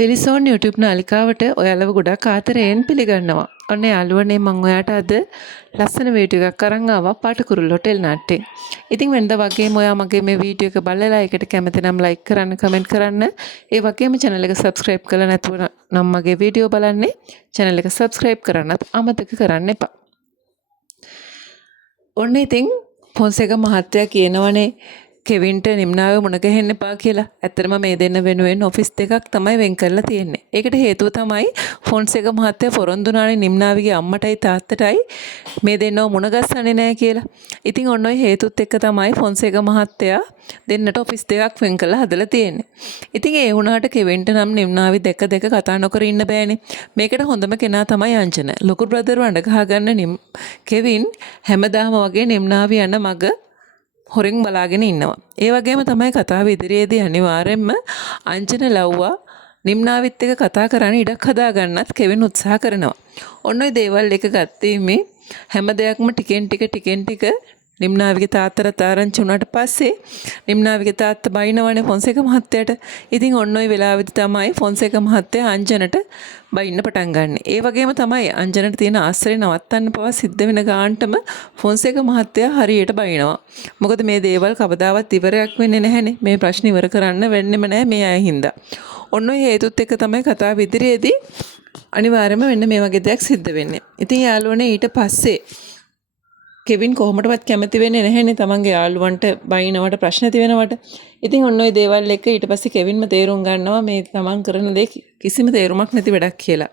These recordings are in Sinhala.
ටෙලිසෝන් YouTube නාලිකාවට ඔයාලව ගොඩක් ආදරයෙන් පිළිගන්නවා. ඔන්න යාළුවනේ මම ඔයාට අද ලස්සන වීඩියෝ එකක් අරන් ආවා පාටකුරුල්ල හොටෙල් නාට්‍යේ. ඉතින් වෙනදා වගේම ඔයා මගේ මේ වීඩියෝ එක බලලා ඒකට කැමති නම් ලයික් කරන්න, කමෙන්ට් කරන්න. ඒ වගේම channel එක subscribe කරලා නැතුව නම් මගේ වීඩියෝ බලන්නේ channel එක subscribe කරන්නත් අමතක කරන්න එපා. ඔන්න ඉතින් ෆොන්සේක මහත්තයා කියනවනේ කෙවින්ට නිම්නාවේ මුණ ගැහෙන්න එපා කියලා. ඇත්තටම මේ දෙන්න වෙනුවෙන් ඔෆිස් දෙකක් තමයි වෙන් කරලා තියෙන්නේ. ඒකට හේතුව තමයි ෆොන්සේක මහත්තයා පොරොන්දුනානේ නිම්නාවිගේ අම්මටයි තාත්තටයි මේ දෙන්නව මුණ ගැස්සන්නේ නැහැ කියලා. ඉතින් ඔන්න ඔය හේතුත් එක්ක තමයි ෆොන්සේක මහත්තයා දෙන්නට ඔෆිස් දෙකක් වෙන් කරලා හදලා තියෙන්නේ. ඉතින් ඒ වුණාට කෙවින්ට නම් නිම්නාවි දෙක කතා නොකර ඉන්න බෑනේ. මේකට හොඳම කෙනා තමයි අංජන. ලොකු බ්‍රදර්ව අඬ ගහගන්න කෙවින් හැමදාම වගේ නිම්නාවි යන මග හොරෙන් බලාගෙන ඉන්නවා. ඒ වගේම තමයි කතාව ඉදිරියේදී අනිවාර්යෙන්ම අංජන ලව්වා නිම්නාවිත් එක්ක කතා කරන්න ඉඩක් හදා ගන්නත් කෙවින් උත්සාහ කරනවා. ඔන්න ඔය දේවල් එක ගත්තේ මේ හැම දෙයක්ම ටිකෙන් ටික නිම්නාවිගේ තාත්තට ආරංචි වුණාට පස්සේ නිම්නාවිගේ තාත්තා බයිනවනේ ෆොන්සේක මහත්තයාට. ඉතින් ඔන්න ඔය වෙලාවෙදි තමයි ෆොන්සේක මහත්තයා අංජනට බයින්න පටන් ගන්න. ඒ වගේම තමයි අංජනට තියෙන ආශ්‍රය නවත්තන්න පවා සිද්ධ වෙන ගානටම ෆොන්සේක මහත්තයා හරියට බයිනවා. මොකද මේ දේවල් කවදාවත් ඉවරයක් වෙන්නේ නැහැනේ. මේ ප්‍රශ්න ඉවර කරන්න වෙන්නෙම නැහැ මේ අය හින්දා. ඔන්න ඔය හේතුත් එක්ක තමයි කතාව ඉදිරියේදී අනිවාර්යයෙන්ම වෙන්න මේ වගේ දෙයක් සිද්ධ වෙන්නේ. ඉතින් යාළුවනේ ඊට පස්සේ කෙවින් කොහොමඩවත් කැමති වෙන්නේ නැහැනේ තමන්ගේ යාළුවන්ට බයිනවට ප්‍රශ්න ඇති වෙනවට. ඉතින් ඔන්න ඔය දේවල් එක්ක ඊට පස්සේ කෙවින්ම තේරුම් ගන්නවා මේ තමන් කරන දේ කිසිම තේරුමක් නැති වැඩක් කියලා.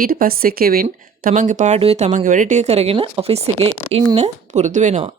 ඊට පස්සේ කෙවින් තමන්ගේ පාඩුවේ තමන්ගේ වැඩ ටික කරගෙන ඔෆිස් එකේ ඉන්න පුරුදු වෙනවා.